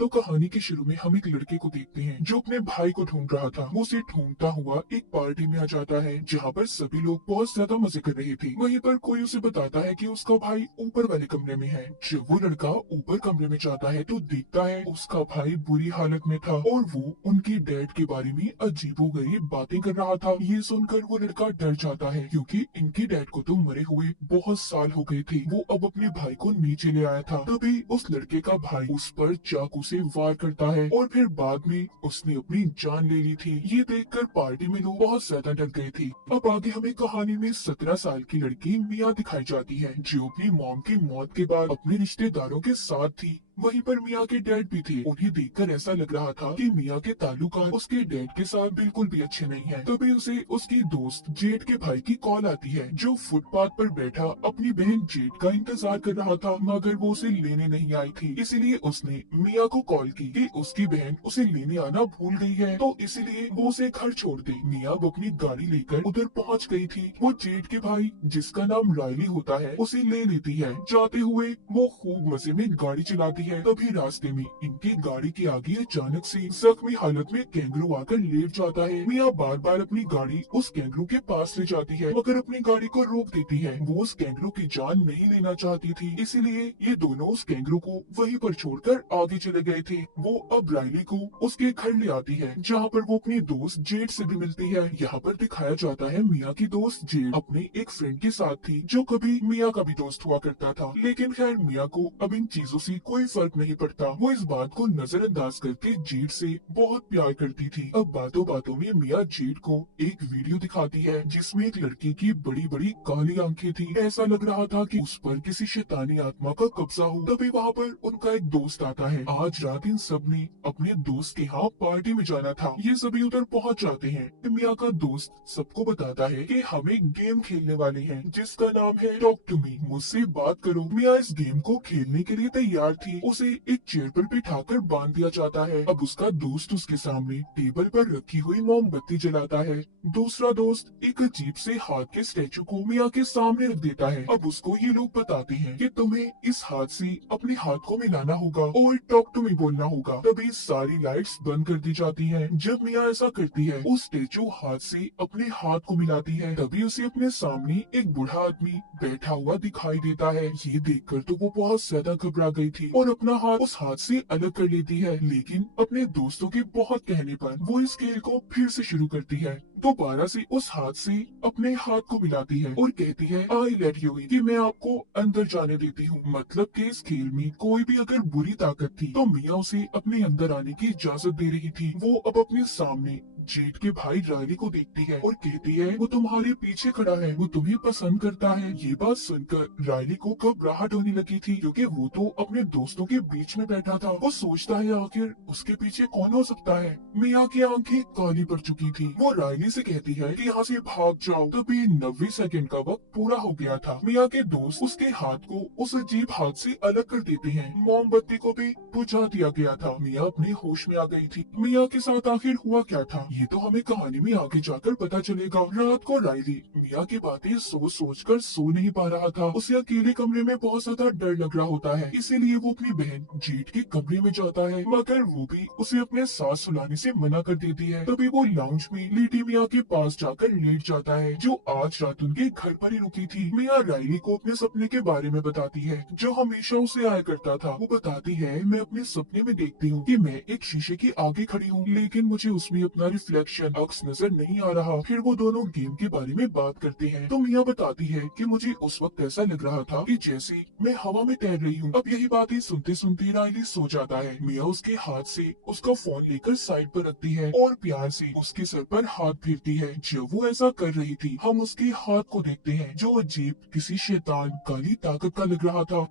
तो कहानी के शुरू में हम एक लड़के को देखते हैं जो अपने भाई को ढूंढ रहा था। वो उसे ढूंढता हुआ एक पार्टी में आ जाता है जहाँ पर सभी लोग बहुत ज्यादा मजे कर रहे थे। वहीं पर कोई उसे बताता है कि उसका भाई ऊपर वाले कमरे में है। जब वो लड़का ऊपर कमरे में जाता है तो देखता है उसका भाई बुरी हालत में था और वो उनके डैड के बारे में अजीबोगरीब बातें कर रहा था। ये सुनकर वो लड़का डर जाता है क्योंकि इनके डैड को तो मरे हुए बहुत साल हो गए थे। वो अब अपने भाई को नीचे ले आया था। तभी उस लड़के का भाई उस पर चाकू से वार करता है और फिर बाद में उसने अपनी जान ले ली थी। ये देखकर पार्टी में लोग बहुत ज्यादा डर गए थे। अब आगे हमें कहानी में 17 साल की लड़की मिया दिखाई जाती है जो अपनी मॉम की मौत के बाद अपने रिश्तेदारों के साथ थी। वहीं पर मिया के डैड भी थे। उन्हें देखकर ऐसा लग रहा था कि मिया के ताल्लुकात उसके डैड के साथ बिल्कुल भी अच्छे नहीं हैं। तभी उसे उसकी दोस्त जेड के भाई की कॉल आती है जो फुटपाथ पर बैठा अपनी बहन जेड का इंतजार कर रहा था, मगर वो उसे लेने नहीं आई थी। इसीलिए उसने मिया को कॉल की कि उसकी बहन उसे लेने आना भूल गई है, तो इसीलिए वो उसे घर छोड़ दे। मिया अब अपनी गाड़ी लेकर उधर पहुंच गई थी। वो जेड के भाई जिसका नाम रायली होता है उसे ले लेती है। जाते हुए वो खूब मजे में गाड़ी चलाती है। तभी रास्ते में इनकी गाड़ी के आगे अचानक से जख्मी हालत में कैंगरू आकर लेट जाता है। मिया बार बार अपनी गाड़ी उस कैंगरू के पास ले जाती है मगर अपनी गाड़ी को रोक देती है। वो उस कैंगरू की जान नहीं लेना चाहती थी, इसीलिए ये दोनों उस कैंगरू को वहीं पर छोड़कर आगे चले गए थे। वो अब रायली को उसके घर ले आती है जहाँ पर वो अपनी दोस्त जेड से भी मिलती है। यहाँ पर दिखाया जाता है मिया की दोस्त जेड अपने एक फ्रेंड के साथ थी जो कभी मिया का भी दोस्त हुआ करता था। लेकिन खैर मिया को अब इन चीजों से कोई फर्क नहीं पड़ता। वो इस बात को नजरअंदाज करके जेड से बहुत प्यार करती थी। अब बातों बातों में मिया जेड को एक वीडियो दिखाती है जिसमें एक लड़की की बड़ी बड़ी काली आंखें थी। ऐसा लग रहा था कि उस पर किसी शैतानी आत्मा का कब्जा हो। तभी वहाँ पर उनका एक दोस्त आता है। आज रात इन सब ने अपने दोस्त के यहाँ पार्टी में जाना था। ये सभी उधर पहुँच जाते हैं। मिया का दोस्त सबको बताता है कि हम एक गेम खेलने वाले हैं जिसका नाम है टॉक टू मी, मुझसे बात करो। मिया इस गेम को खेलने के लिए तैयार थी। उसे एक चेयर पर बिठाकर बांध दिया जाता है। अब उसका दोस्त उसके सामने टेबल पर रखी हुई मोमबत्ती जलाता है। दूसरा दोस्त एक अजीब से हाथ के स्टैचू को मिया के सामने रख देता है। अब उसको ये लोग बताते हैं कि तुम्हें इस हाथ से अपने हाथ को मिलाना होगा और टॉक टू मी बोलना होगा। तभी सारी लाइट्स बंद कर दी जाती हैं। जब मिया ऐसा करती है उस स्टैचू हाथ से अपने हाथ को मिलाती है। तभी उसे अपने सामने एक बूढ़ा आदमी बैठा हुआ दिखाई देता है। ये देखकर तो वो बहुत ज्यादा घबरा गई थी और अपना हाथ उस हाथ से अलग कर लेती है। लेकिन अपने दोस्तों के बहुत कहने पर वो इस खेल को फिर से शुरू करती है। दोबारा से उस हाथ से अपने हाथ को मिलाती है और कहती है आई लेट यू इन, कि मैं आपको अंदर जाने देती हूँ। मतलब कि इस खेल में कोई भी अगर बुरी ताकत थी तो मिया उसे अपने अंदर आने की इजाजत दे रही थी। वो अब अपने सामने जेड के भाई रायली को देखती है और कहती है वो तुम्हारे पीछे खड़ा है, वो तुम्हें पसंद करता है। ये बात सुनकर रायली को घबराहट होने लगी थी क्योंकि वो तो अपने दोस्तों के बीच में बैठा था। वो सोचता है आखिर उसके पीछे कौन हो सकता है। मिया की आंखें काली पड़ चुकी थी। वो रायली से कहती है कि यहाँ से भाग जाओ। तभी 90 सेकंड का वक्त पूरा हो गया था। मिया के दोस्त उसके हाथ को उस अजीब हाथ से अलग कर देते हैं। मोमबत्ती को भी बुझा दिया गया था। मिया अपने होश में आ गई थी। मिया के साथ आखिर हुआ क्या था ये तो हमें कहानी में आगे जाकर पता चलेगा। रात को रायली मिया की बातें सोच सोच कर सो नहीं पा रहा था। उसे अकेले कमरे में बहुत ज्यादा डर लग रहा होता है, इसीलिए वो अपनी बहन जेड के कमरे में जाता है मगर वो भी उसे अपने साथ सुलाने से मना कर देती है। तभी वो लाउंज में लेटी मिया के पास जाकर लेट जाता है जो आज रात उनके घर पर ही रुकी थी। मिया रायली को अपने सपने के बारे में बताती है जो हमेशा उसे आया करता था। वो बताती है मैं अपने सपने में देखती हूँ कि मैं एक शीशे के आगे खड़ी हूँ लेकिन मुझे उसमें अपना रिफ्लेक्शन अक्स नजर नहीं आ रहा। फिर वो दोनों गेम के बारे में बात करते हैं तो मिया बताती है कि मुझे उस वक्त ऐसा लग रहा था कि जैसे मैं हवा में तैर रही हूँ। अब यही बातें सुनते सुनते रायली सो जाता है। मिया उसके हाथ से उसका फोन लेकर साइड पर रखती है और प्यार से उसके सर पर हाथ फेरती है। जब वो ऐसा कर रही थी हम उसके हाथ को देखते हैं जो अजीब किसी शैतान काली ताकत का लग रहा था।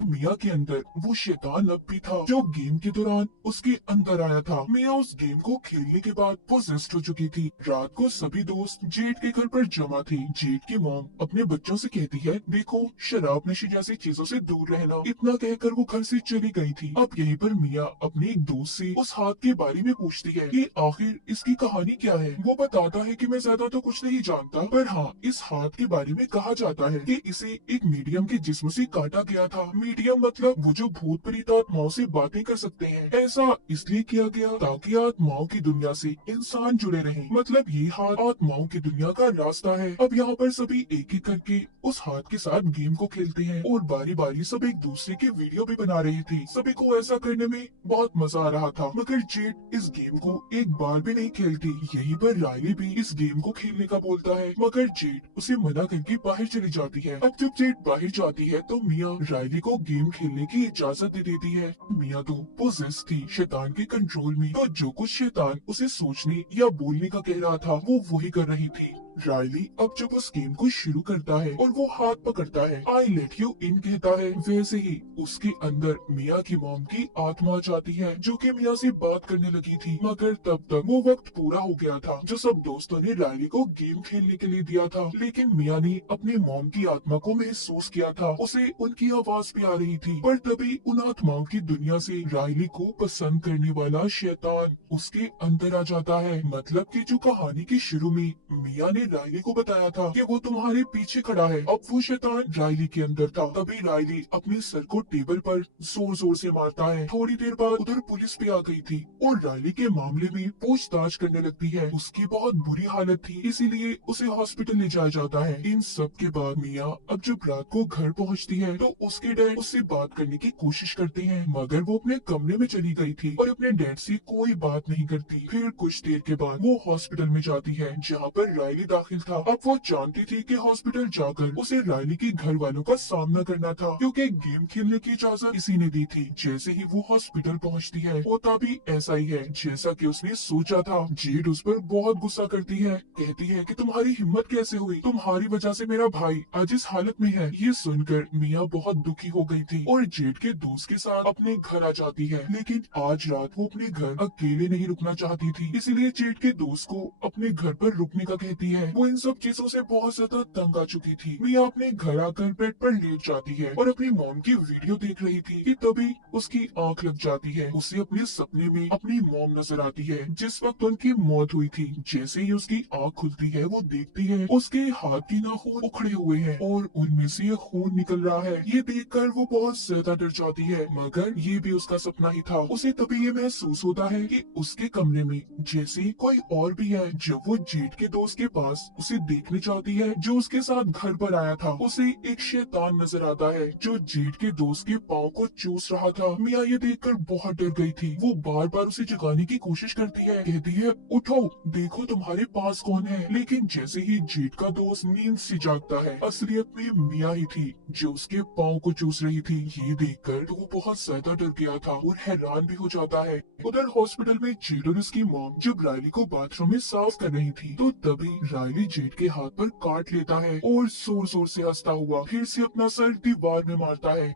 मिया के अंदर वो शैतान अब भी था जो गेम के दौरान उसके अंदर आया था। मिया उस गेम को खेलने के बाद पोजेस्ड हो चुकी थी। रात को सभी दोस्त जेड के घर पर जमा थे। जेड की मॉम अपने बच्चों से कहती है देखो शराब नशे जैसी चीजों से दूर रहना। इतना कहकर वो घर से चली गई थी। अब यहीं पर मिया अपने एक दोस्त से उस हाथ के बारे में पूछती है कि आखिर इसकी कहानी क्या है। वो बताता है कि मैं ज्यादा तो कुछ नहीं जानता पर हाँ इस हाथ के बारे में कहा जाता है कि इसे एक मीडियम के जिस्म से काटा गया था। मीडियम मतलब वो जो भूत प्रेत आत्माओं से बातें कर सकते हैं। ऐसा इसलिए किया गया ताकि आत्माओं की दुनिया से इंसान जुड़े रहें। मतलब ये हाथ आत्माओं की दुनिया का रास्ता है। अब यहाँ पर सभी एक एक करके उस हाथ के साथ गेम को खेलते हैं और बारी बारी सब एक दूसरे के वीडियो भी बना रहे थे। सभी को ऐसा करने में बहुत मजा आ रहा था, मगर जेड इस गेम को एक बार भी नहीं खेलती। यहीं पर रायली भी इस गेम को खेलने का बोलता है, मगर जेड उसे मना करके बाहर चली जाती है। अब जब जेड बाहर जाती है तो मिया रायली को गेम खेलने की इजाजत दे देती है। मिया तो पोजेस थी, शैतान के कंट्रोल में, तो जो कुछ शैतान उसे सोचने या बोलने का कह रहा था वो वही कर रही थी। रायली अब जब उस गेम को शुरू करता है और वो हाथ पकड़ता है, आई लेट यू इन कहता है, वैसे ही उसके अंदर मिया की मॉम की आत्मा जाती है जो कि मिया से बात करने लगी थी। मगर तब तक वो वक्त पूरा हो गया था जो सब दोस्तों ने रायली को गेम खेलने के लिए दिया था। लेकिन मिया ने अपने मॉम की आत्मा को महसूस किया था, उसे उनकी आवाज भी आ रही थी। पर तभी उन आत्माओं की दुनिया से रायली को पसंद करने वाला शैतान उसके अंदर आ जाता है। मतलब कि जो कहानी के शुरू में मिया ने रायली को बताया था कि वो तुम्हारे पीछे खड़ा है, अब वो शैतान रायली के अंदर था। तभी रायली अपने सर को टेबल पर जोर जोर से मारता है। थोड़ी देर बाद उधर पुलिस भी आ गई थी और रायली के मामले में पूछताछ करने लगती है। उसकी बहुत बुरी हालत थी, इसीलिए उसे हॉस्पिटल ले जाया जाता है। इन सब के बाद मिया अब जब रात को घर पहुंचती है तो उसके डैड उससे बात करने की कोशिश करते हैं, मगर वो अपने कमरे में चली गई थी और अपने डैड से कोई बात नहीं करती। फिर कुछ देर के बाद वो हॉस्पिटल में जाती है जहाँ पर रायली दाखिल था। अब वो जानती थी कि हॉस्पिटल जाकर उसे रायली के घर वालों का सामना करना था, क्योंकि गेम खेलने की इजाजत इसी ने दी थी। जैसे ही वो हॉस्पिटल पहुंचती है होता भी ऐसा ही है जैसा कि उसने सोचा था। जेड उस पर बहुत गुस्सा करती है, कहती है कि तुम्हारी हिम्मत कैसे हुई, तुम्हारी वजह से मेरा भाई आज इस हालत में है। ये सुनकर मिया बहुत दुखी हो गई थी और जेड के दोस्त के साथ अपने घर आ जाती है। लेकिन आज रात वो अपने घर अकेले नहीं रुकना चाहती थी, इसलिए जेड के दोस्त को अपने घर पर रुकने का कहती है। वो इन सब चीजों से बहुत ज्यादा तंग आ चुकी थी। मिया अपने घर आकर बेड पर लेट जाती है और अपनी मॉम की वीडियो देख रही थी कि तभी उसकी आंख लग जाती है। उसे अपने सपने में अपनी मॉम नजर आती है जिस वक्त उनकी मौत हुई थी। जैसे ही उसकी आंख खुलती है वो देखती है उसके हाथ की नाखून उखड़े हुए हैं और उनमें से खून निकल रहा है। ये देखकर वो बहुत ज्यादा डर जाती है, मगर ये भी उसका सपना ही था। उसे तभी ये महसूस होता है कि उसके कमरे में जैसे कोई और भी है। जब वो जेड के दोस्त के पास उसे देखने जाती है जो उसके साथ घर पर आया था, उसे एक शैतान नजर आता है जो जेड के दोस्त के पाँव को चूस रहा था। मिया ये देखकर बहुत डर गई थी। वो बार बार उसे जगाने की कोशिश करती है, कहती है उठो, देखो तुम्हारे पास कौन है। लेकिन जैसे ही जेड का दोस्त नींद से जागता है, असलियत में मिया ही थी जो उसके पाँव को चूस रही थी। ये देखकर तो वो बहुत ज्यादा डर गया था और हैरान भी हो जाता है। उधर हॉस्पिटल में जेड और उसकी मॉम जब रायली को बाथरूम में साफ कर रही थी तो तभी रायली जेड के हाथ पर काट लेता है और जोर जोर से हंसता हुआ फिर से अपना सर दीवार में मारता है।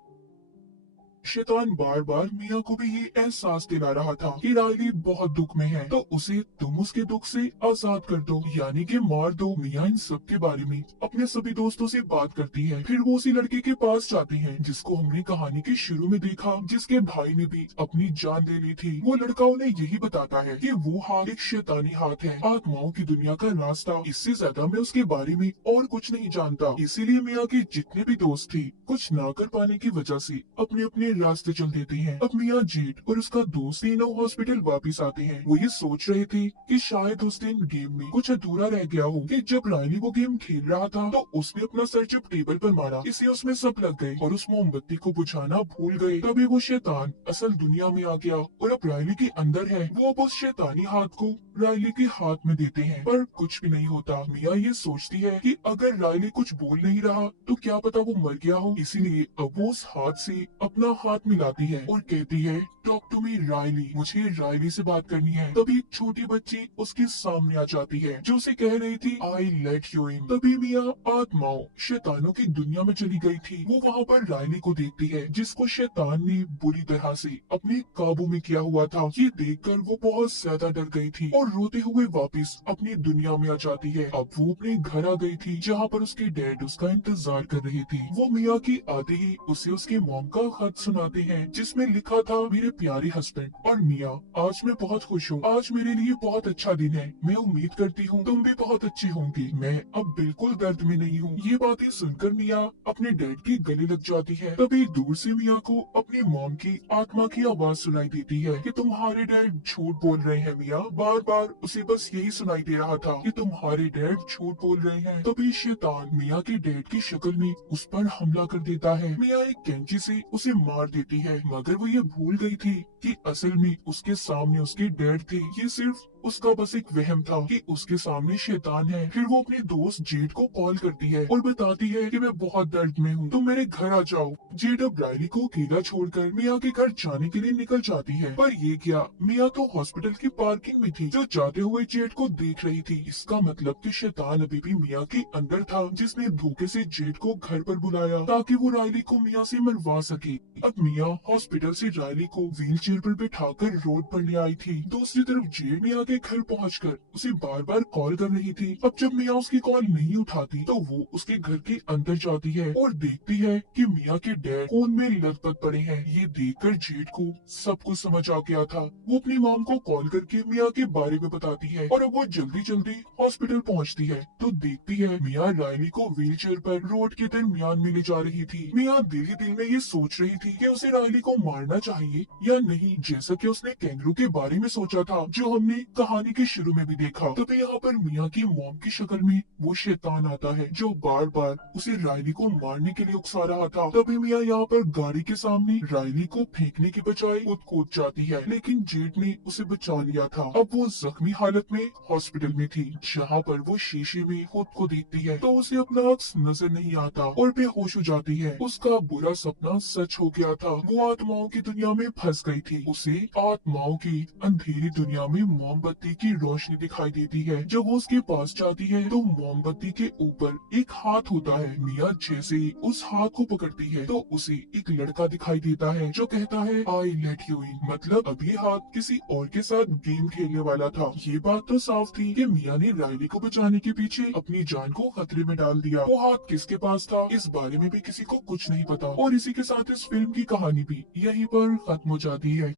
शैतान बार बार मिया को भी ये एहसास दिला रहा था कि रायली बहुत दुख में है, तो उसे तुम उसके दुख से आजाद कर दो, यानी कि मार दो। मिया इन सब के बारे में अपने सभी दोस्तों से बात करती है। फिर वो उसी लड़के के पास जाती है जिसको हमने कहानी के शुरू में देखा, जिसके भाई ने भी अपनी जान ले ली थी। वो लड़का उन्हें यही बताता है कि वो हाथ एक शैतानी हाथ है, आत्माओं की दुनिया का रास्ता। इससे ज्यादा मैं उसके बारे में और कुछ नहीं जानता। इसीलिए मिया के जितने भी दोस्त थे कुछ ना कर पाने की वजह से अपने अपने रास्ते चल देते हैं। अब मिया, जेड और उसका दोस्त तीनों हॉस्पिटल वापस आते हैं। वो ये सोच रहे थे कि शायद उस दिन गेम में कुछ अधूरा रह गया हो कि जब रायली वो गेम खेल रहा था तो उसने अपना सर जब टेबल पर मारा, इसे उसमें सब लग गए और उस मोमबत्ती को बुझाना भूल गए। तभी वो शैतान असल दुनिया में आ गया और अब रायली के अंदर है। वो अब उस शैतानी हाथ को रायली के हाथ में देते हैं, पर कुछ भी नहीं होता। मिया ये सोचती है कि अगर रायली कुछ बोल नहीं रहा तो क्या पता वो मर गया हो। इसीलिए अब वो उस हाथ से अपना हाथ मिलाती है और कहती है टॉक टू मी रायली, मुझे रायली से बात करनी है। तभी एक छोटी बच्ची उसके सामने आ जाती है जो उसे कह रही थी आई लेट यू इन। तभी मिया आत्माओं शैतानों की दुनिया में चली गई थी। वो वहाँ पर रायली को देखती है जिसको शैतान ने बुरी तरह से अपने काबू में किया हुआ था। ये देखकर वो बहुत ज्यादा डर गई थी और रोते हुए वापस अपनी दुनिया में आ जाती है। अब वो अपने घर आ गई थी जहाँ पर उसके डैड उसका इंतजार कर रहे थे। वो मिया की आते ही उसे उसके मॉम का खत सुनाते हैं जिसमें लिखा था, मेरे प्यारे हस्बैंड और मियाँ, आज मैं बहुत खुश हूँ। आज मेरे लिए बहुत अच्छा दिन है। मैं उम्मीद करती हूँ तुम भी बहुत अच्छे होंगे। मैं अब बिल्कुल दर्द में नहीं हूँ। ये बातें सुनकर मियाँ अपने डैड के गले लग जाती है। तभी दूर से मियाँ को अपनी मॉम की आत्मा की आवाज सुनाई देती है कि तुम्हारे डैड झूठ बोल रहे हैं मियाँ। बार बार उसे बस यही सुनाई दे रहा था कि तुम्हारे डैड झूठ बोल रहे हैं। तभी शैतान मियाँ के डैड की शक्ल में उस पर हमला कर देता है। मियाँ एक कैंची से उसे मार देती है, मगर वो ये भूल गई थी कि असल में उसके सामने उसके डैड थे। ये सिर्फ उसका बस एक वहम था कि उसके सामने शैतान है। फिर वो अपने दोस्त जेड को कॉल करती है और बताती है कि मैं बहुत दर्द में हूँ, तुम मेरे घर आ जाओ। जेड अब रायली को अकेला छोड़कर मियाँ के घर जाने के लिए निकल जाती है, पर ये क्या, मियाँ तो हॉस्पिटल की पार्किंग में थी, जो जाते हुए जेड को देख रही थी। इसका मतलब कि शैतान अभी भी मियाँ के अंदर था, जिसने धोखे से जेड को घर पर बुलाया ताकि वो रायली को मियाँ से मरवा सके। अब मियाँ हॉस्पिटल से रायली को व्हील चेयर पर बैठाकर रोड पर ले आई थी। दूसरी तरफ जेड मियाँ के घर पहुंचकर उसे बार बार कॉल कर रही थी। अब जब मियाँ उसकी कॉल नहीं उठाती तो वो उसके घर के अंदर जाती है और देखती है कि मियाँ के डैड फोन में लथपथ पड़े हैं। ये देखकर जेड को सब कुछ समझ आ गया था। वो अपनी मॉम को कॉल करके मियाँ के बारे में बताती है और अब वो जल्दी जल्दी हॉस्पिटल पहुँचती है तो देखती है मियाँ रायली को व्हील चेयर पर रोड के दरमियान में ले जा रही थी। मियाँ दिल ही दिल में ये सोच रही थी कि उसे रायली को मारना चाहिए या नहीं, जैसा कि उसने कैंगरू के बारे में सोचा था जो हमने कहानी के शुरू में भी देखा। तभी यहाँ पर मियाँ की मॉम की शक्ल में वो शैतान आता है जो बार बार उसे रायली को मारने के लिए उकसा रहा था। तभी मियाँ यहाँ पर गाड़ी के सामने रायली को फेंकने की बजाय खुद कूद जाती है, लेकिन जेड ने उसे बचा लिया था। अब वो जख्मी हालत में हॉस्पिटल में थी, जहाँ पर वो शीशे में खुद को देखती है तो उसे अपना अक्स नजर नहीं आता और बेहोश हो जाती है। उसका बुरा सपना सच हो गया था। वो आत्माओं की दुनिया में फंस गई थी। उसे आत्माओं की अंधेरी दुनिया में मोमबत्ती की रोशनी दिखाई देती है। जब वो उसके पास जाती है तो मोमबत्ती के ऊपर एक हाथ होता है। मियाँ जैसे ही उस हाथ को पकड़ती है तो उसे एक लड़का दिखाई देता है जो कहता है, आई लेट यू इन, मतलब अभी हाथ किसी और के साथ गेम खेलने वाला था। ये बात तो साफ थी कि मियाँ ने रायली को बचाने के पीछे अपनी जान को खतरे में डाल दिया। वो हाथ किसके पास था इस बारे में भी किसी को कुछ नहीं पता। और इसी के साथ इस फिल्म की कहानी भी यहीं पर खत्म हो जाती है।